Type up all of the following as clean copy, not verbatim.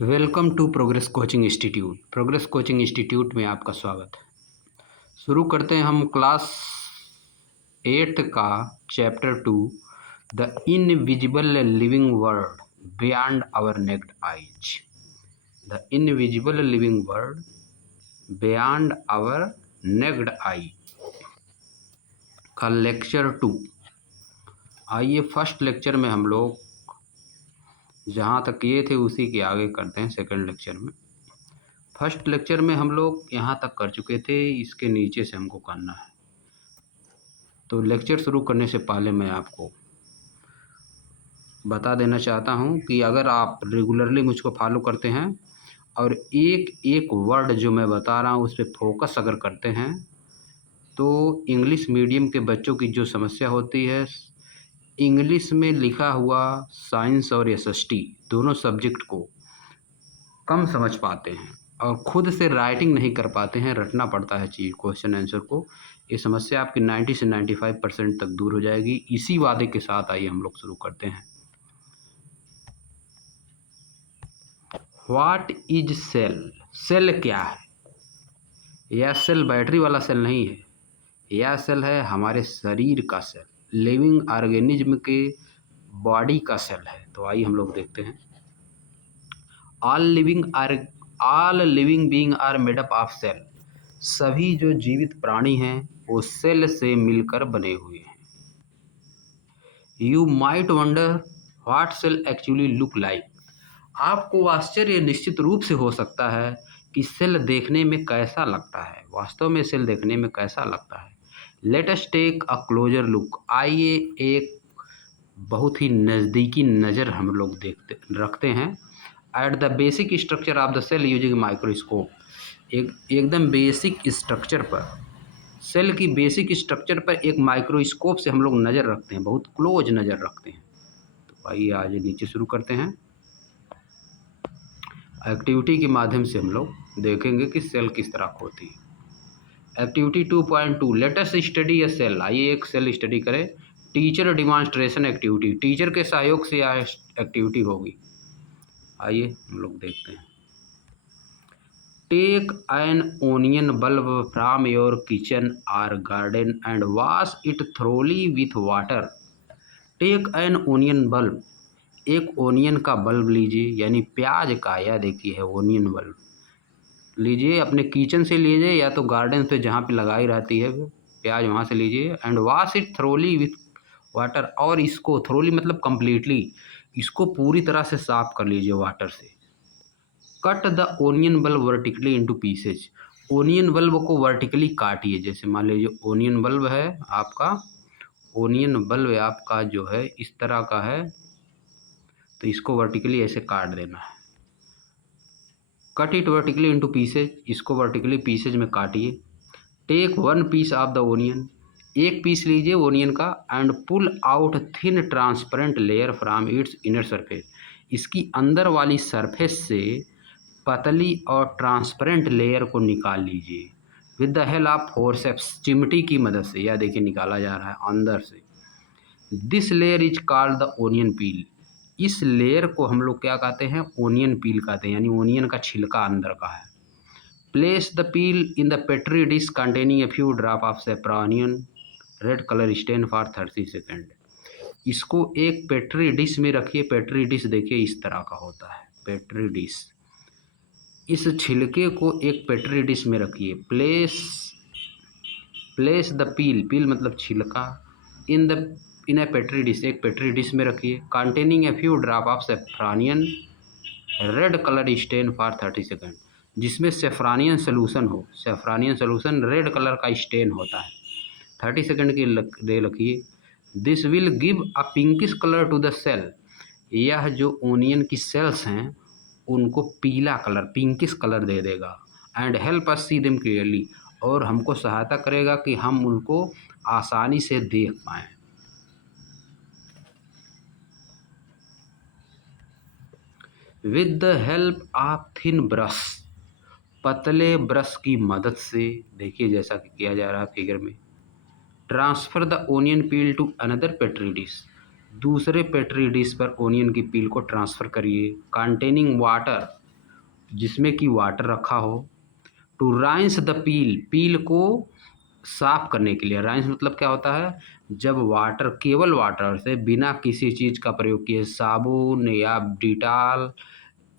Welcome to progress coaching institute. Progress coaching institute में आपका स्वागत है। शुरू करते हैं हम क्लास 8 का chapter 2 the invisible living world beyond our naked eyes. The invisible living world beyond our naked eye का लेक्चर 2। आइए फर्स्ट लेक्चर में हम लोग जहाँ तक किए थे उसी के आगे करते हैं सेकंड लेक्चर में। फर्स्ट लेक्चर में हम लोग यहाँ तक कर चुके थे, इसके नीचे से हमको करना है। तो लेक्चर शुरू करने से पहले मैं आपको बता देना चाहता हूँ कि अगर आप रेगुलरली मुझको फॉलो करते हैं और एक एक वर्ड जो मैं बता रहा हूँ उस पर फोकस अगर करते हैं तो इंग्लिश मीडियम के बच्चों की जो समस्या होती है, इंग्लिश में लिखा हुआ साइंस और एसएसटी दोनों सब्जेक्ट को कम समझ पाते हैं और ख़ुद से राइटिंग नहीं कर पाते हैं, रटना पड़ता है चीज़ क्वेश्चन आंसर को। ये समस्या आपकी 90 से 95% तक दूर हो जाएगी। इसी वादे के साथ आइए हम लोग शुरू करते हैं। What is cell? सेल क्या है? यह सेल बैटरी वाला सेल नहीं है, यह सेल है हमारे शरीर का सेल, लिविंग ऑर्गेनिज्म के बॉडी का सेल है। तो आइए हम लोग देखते हैं। All living being are made up of cell. सभी जो जीवित प्राणी हैं वो सेल से मिलकर बने हुए हैं। You might wonder what cell actually look like. आपको आश्चर्य निश्चित रूप से हो सकता है कि सेल देखने में कैसा लगता है, वास्तव में सेल देखने में कैसा लगता है। Let us take a closer look. आइए एक बहुत ही नज़दीकी नज़र हम लोग रखते हैं। At the basic structure of the cell using microscope. एकदम बेसिक स्ट्रक्चर पर, सेल की बेसिक स्ट्रक्चर पर एक माइक्रोस्कोप से हम लोग नज़र रखते हैं, बहुत क्लोज नज़र रखते हैं। तो आइए आज नीचे शुरू करते हैं। एक्टिविटी के माध्यम से हम लोग देखेंगे कि सेल किस तरह होती है। एक्टिविटी 2.2 लेट अस स्टडी ए सेल। आइए एक सेल स्टडी करें। टीचर डिमॉन्स्ट्रेशन एक्टिविटी, टीचर के सहयोग से यह एक्टिविटी होगी। आइए हम लोग देखते हैं। Take an onion bulb from your kitchen और garden and wash it thoroughly with water. Take an onion bulb, एक ओनियन का बल्ब लीजिए, यानी प्याज का, यह देखिए है ओनियन बल्ब लीजिए, अपने किचन से लीजिए या तो गार्डन से जहाँ पे लगाई रहती है प्याज वहाँ से लीजिए। And wash it thoroughly with water, और इसको थ्रोली मतलब कम्प्लीटली, इसको पूरी तरह से साफ कर लीजिए वाटर से। Cut the onion bulb vertically into pieces. Onion bulb को वर्टिकली काटिए। जैसे मान लीजिए ओनियन बल्ब है आपका, ओनियन बल्ब आपका जो है इस तरह का है, तो इसको वर्टिकली ऐसे काट देना है। Cut it vertically into pieces, इसको वर्टिकली पीसेज में काटिए। Take one piece of the onion, एक पीस लीजिए ओनियन का। And pull out thin transparent layer from its inner surface, इसकी अंदर वाली सरफेस से पतली और ट्रांसपेरेंट लेयर को निकाल लीजिए। With the help of forceps, चिमटी की मदद से, यह देखिए निकाला जा रहा है अंदर से। This layer is called the onion peel. इस लेयर को हम लोग क्या कहते हैं? ओनियन पील कहते हैं, यानी ओनियन का छिलका अंदर का है। Place the peel in the petri dish containing a few drop of safranin red colour stain for 30 second. इसको एक पेट्री डिश में रखिए। पेट्री डिश देखिए इस तरह का होता है पेट्री डिश। इस छिलके को एक पेट्री डिश में रखिए। प्लेस द पील मतलब छिलका, इन ए पेट्री डिश, एक पेट्री डिश में रखिए। Containing a few drop of safranin red colour stain for 30 second, जिसमें सेफ्रॉनियन सोल्यूशन हो। सेफ्रॉनियन सोल्यूशन रेड कलर का स्टेन होता है। 30 सेकेंड के लिए रखिए। This will give a pinkish colour to the cell. यह जो ओनियन की सेल्स हैं उनको पीला कलर, पिंकिश कलर दे देगा। And help us see them clearly, और हमको सहायता करेगा कि हम उनको आसानी से देख पाएँ। With the help of thin brush, पतले ब्रश की मदद से, देखिए जैसा कि किया जा रहा है फिगर में। Transfer the onion peel to another petri dish, दूसरे पेट्री डिश पर ओनियन की पील को ट्रांसफ़र करिए। कंटेनिंग वाटर, जिसमें कि वाटर रखा हो। टू राइंस द पील, पील को साफ़ करने के लिए। राइंस मतलब क्या होता है, जब वाटर, केवल वाटर से बिना किसी चीज़ का प्रयोग किए, साबुन या डिटॉल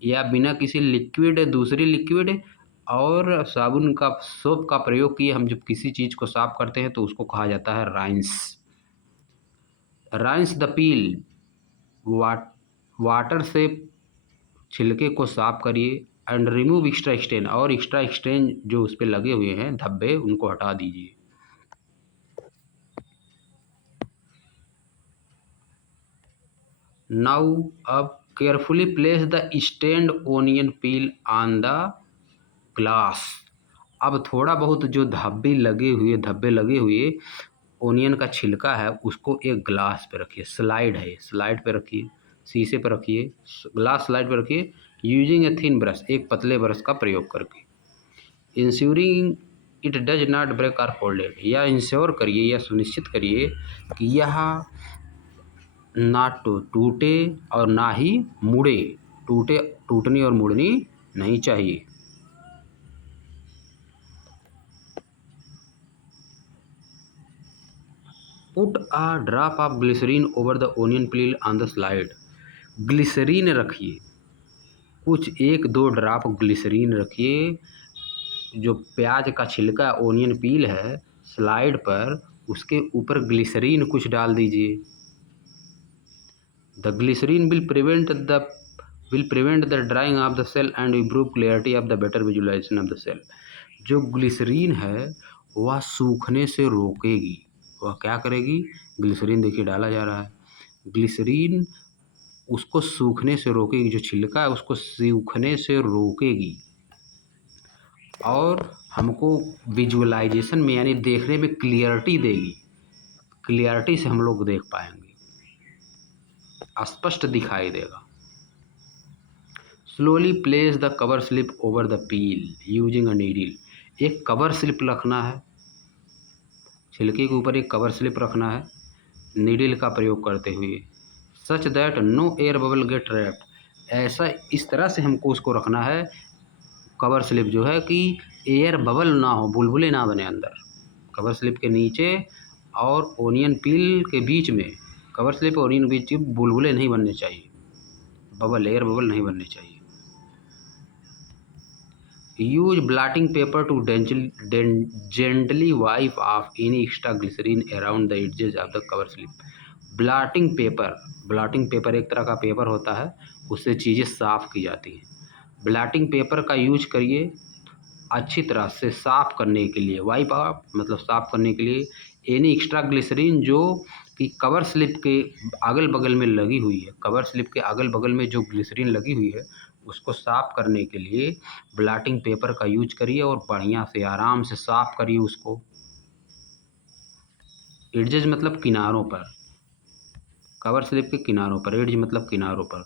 या बिना किसी लिक्विड, दूसरी लिक्विड और साबुन का, सोप का प्रयोग किए हम जब किसी चीज़ को साफ़ करते हैं तो उसको कहा जाता है राइंस। राइंस द पील, वाटर से छिलके को साफ़ करिए। एंड रिमूव एक्स्ट्रा स्टेन, और एक्स्ट्रा स्टेन जो उस पे लगे हुए हैं धब्बे, उनको हटा दीजिए। नाउ अब carefully place the stained onion peel on the glass. अब थोड़ा बहुत जो धब्बे लगे हुए ओनियन का छिलका है उसको एक ग्लास पे रखिए। स्लाइड है, स्लाइड पे रखिए, शीशे पे रखिए, ग्लास स्लाइड पे रखिए। यूजिंग ए थिन ब्रश, एक पतले ब्रश का प्रयोग करके। Ensuring it does not break or folded, या इंश्योर करिए या सुनिश्चित करिए कि यह ना तो टूटे और ना ही मुड़े। टूटनी और मुड़नी नहीं चाहिए। Put a drop of glycerine over the onion peel on the slide. Glycerine रखिए, कुछ 1-2 ड्रॉप ग्लिसरीन रखिए। जो प्याज का छिलका ओनियन पील है स्लाइड पर, उसके ऊपर ग्लिसरीन कुछ डाल दीजिए। The glycerine will prevent the drying of the cell and improve clarity of the better visualization of the cell। जो ग्लिसरीन है वह सूखने से रोकेगी। वह क्या करेगी, ग्लिसरीन देखिए डाला जा रहा है, ग्लिसरीन उसको सूखने से रोकेगी, जो छिलका है उसको सूखने से रोकेगी और हमको विजुअलाइजेशन में यानी देखने में क्लियरिटी देगी। क्लियरिटी से हम लोग देख पाएंगे, स्पष्ट दिखाई देगा। Slowly place the cover slip over the peel using a needle. एक कवर स्लिप रखना है, छिलके के ऊपर एक कवर स्लिप रखना है नीडल का प्रयोग करते हुए। Such that no air bubble get trapped, ऐसा इस तरह से हमको उसको रखना है कवर स्लिप जो है कि एयर बबल ना हो, बुलबुले ना बने अंदर। कवर स्लिप के नीचे और ओनियन पील के बीच में, कवर स्लिप और ओनियन बीच में बुलबुले नहीं बनने चाहिए, बबल, एयर बबल नहीं बनने चाहिए। Use blotting paper to gently wipe off any extra glycerine around the edges of the cover slip. Blotting paper एक तरह का पेपर होता है, उससे चीज़ें साफ़ की जाती हैं। ब्लॉटिंग पेपर का यूज करिए अच्छी तरह से साफ़ करने के लिए। वाइप ऑफ मतलब साफ़ करने के लिए। एनी एक्स्ट्रा ग्लिसरीन जो कि कवर स्लिप के अगल बगल में लगी हुई है, कवर स्लिप के अगल बगल में जो ग्लिसरीन लगी हुई है उसको साफ़ करने के लिए ब्लॉटिंग पेपर का यूज करिए और बढ़िया से आराम से साफ़ करिए उसको। एडजेज मतलब किनारों पर, कवर स्लिप के किनारों पर, एड्ज मतलब किनारों पर।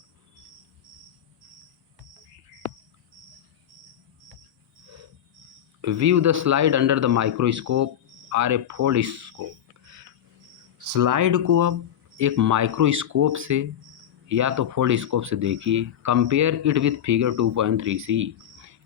View the slide under the microscope और ए फोल्डस्कोप। स्लाइड को अब एक माइक्रोस्कोप से या तो फोल्डस्कोप से देखिए। Compare it with figure 2.3c,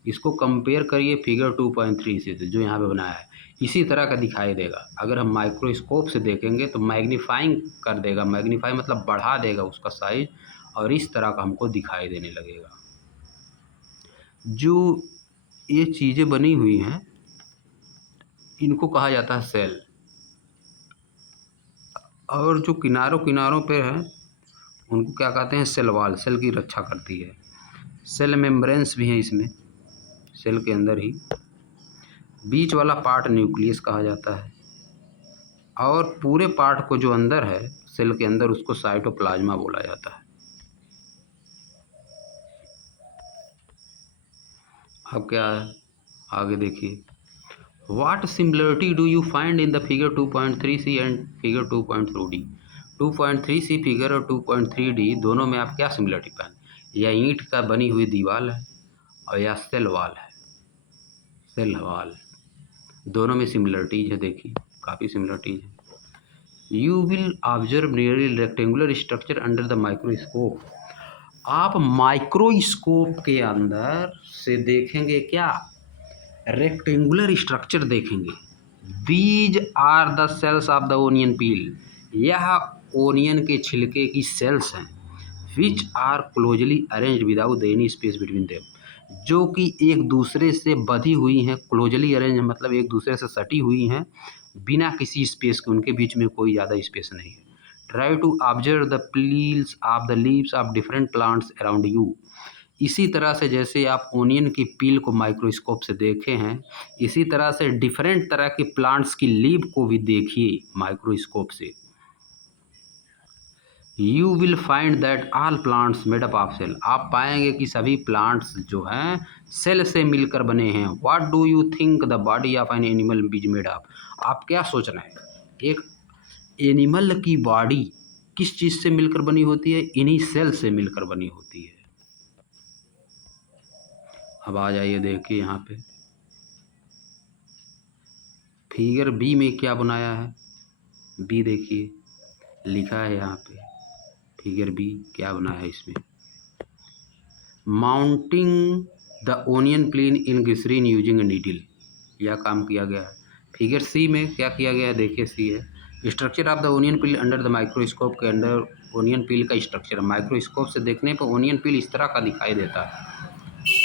इसको कंपेयर करिए फिगर 2.3 से जो यहाँ पे बनाया है, इसी तरह का दिखाई देगा। अगर हम माइक्रोस्कोप से देखेंगे तो मैग्नीफाइंग कर देगा, मैग्नीफाई मतलब बढ़ा देगा उसका साइज, और इस तरह का हमको दिखाई देने लगेगा। जो ये चीज़ें बनी हुई हैं इनको कहा जाता है सेल, और जो किनारों किनारों पे हैं उनको क्या कहते हैं, सेल वॉल, सेल की रक्षा करती है। सेल मेम्ब्रेन्स भी हैं इसमें, सेल के अंदर ही। बीच वाला पार्ट न्यूक्लियस कहा जाता है, और पूरे पार्ट को जो अंदर है सेल के अंदर उसको साइटोप्लाज्मा बोला जाता है। अब क्या है, आगे देखिए। What similarity do you find in the figure 2.3c and figure 2.3d? 2.3c figure और 2.3d दोनों में आप क्या सिमिलरिटी पाएं? या ईंट का बनी हुई दीवार है और या सेल वॉल है, सेल वॉल, दोनों में सिमिलरिटीज है। देखिए काफ़ी सिमिलरिटीज है। You will observe nearly rectangular structure under the microscope. आप माइक्रोस्कोप के अंदर से देखेंगे क्या, रेक्टेंगुलर स्ट्रक्चर देखेंगे। These are the cells of the onion peel, यह ओनियन के छिलके की सेल्स हैं। Which are closely arranged without any space between them, जो कि एक दूसरे से बधी हुई हैं। क्लोजली अरेंज मतलब एक दूसरे से सटी हुई हैं बिना किसी स्पेस के, उनके बीच में कोई ज़्यादा स्पेस नहीं है। Try to observe the peels of the leaves of different plants around you. इसी तरह से जैसे आप ओनियन की पील को माइक्रोस्कोप से देखे हैं, इसी तरह से डिफरेंट तरह के प्लांट्स की लीव को भी देखिए माइक्रोस्कोप से। You will find that all plants made up of cell, आप पाएंगे कि सभी प्लांट्स जो हैं सेल से मिलकर बने हैं। What do you think the body of an animal is made of, आप क्या सोच रहे हैं, एक एनिमल की बॉडी किस चीज़ से मिलकर बनी होती है, इन्हीं सेल से मिलकर बनी होती है। अब आ जाइए देखिए यहाँ पे फिगर बी में क्या बनाया है, बी देखिए लिखा है यहाँ पे फिगर बी क्या बनाया है इसमें, mounting the onion plane in glycerine using needle, यह काम किया गया है। फिगर सी में क्या किया गया है, देखिए सी है structure of the onion peel under the microscope, के अंडर ओनियन पील का स्ट्रक्चर माइक्रोस्कोप से देखने पर ओनियन पील इस तरह का दिखाई देता है।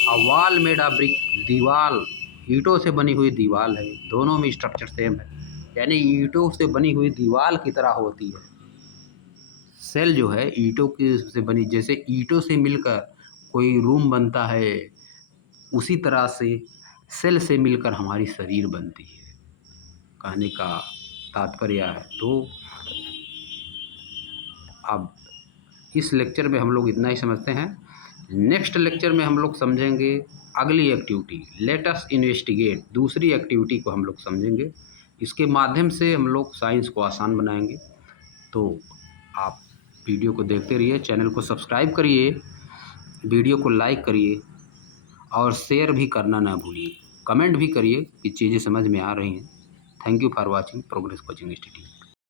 A wall made of brick, दीवाल ईंटों से बनी हुई दीवाल है, दोनों में स्ट्रक्चर सेम है, यानी ईंटों से बनी हुई दीवाल की तरह होती है। सेल जो है ईंटों की से बनी, जैसे ईंटों से मिलकर कोई रूम बनता है, उसी तरह से सेल से मिलकर हमारी शरीर बनती है, कहने का तात्पर्य है। तो अब इस लेक्चर में हम लोग इतना ही समझते हैं। नेक्स्ट लेक्चर में हम लोग समझेंगे अगली एक्टिविटी, लेट अस इन्वेस्टिगेट, दूसरी एक्टिविटी को हम लोग समझेंगे। इसके माध्यम से हम लोग साइंस को आसान बनाएंगे। तो आप वीडियो को देखते रहिए, चैनल को सब्सक्राइब करिए, वीडियो को लाइक करिए और शेयर भी करना ना भूलिए, कमेंट भी करिए कि चीज़ें समझ में आ रही हैं। Thank you for watching progress coaching institute.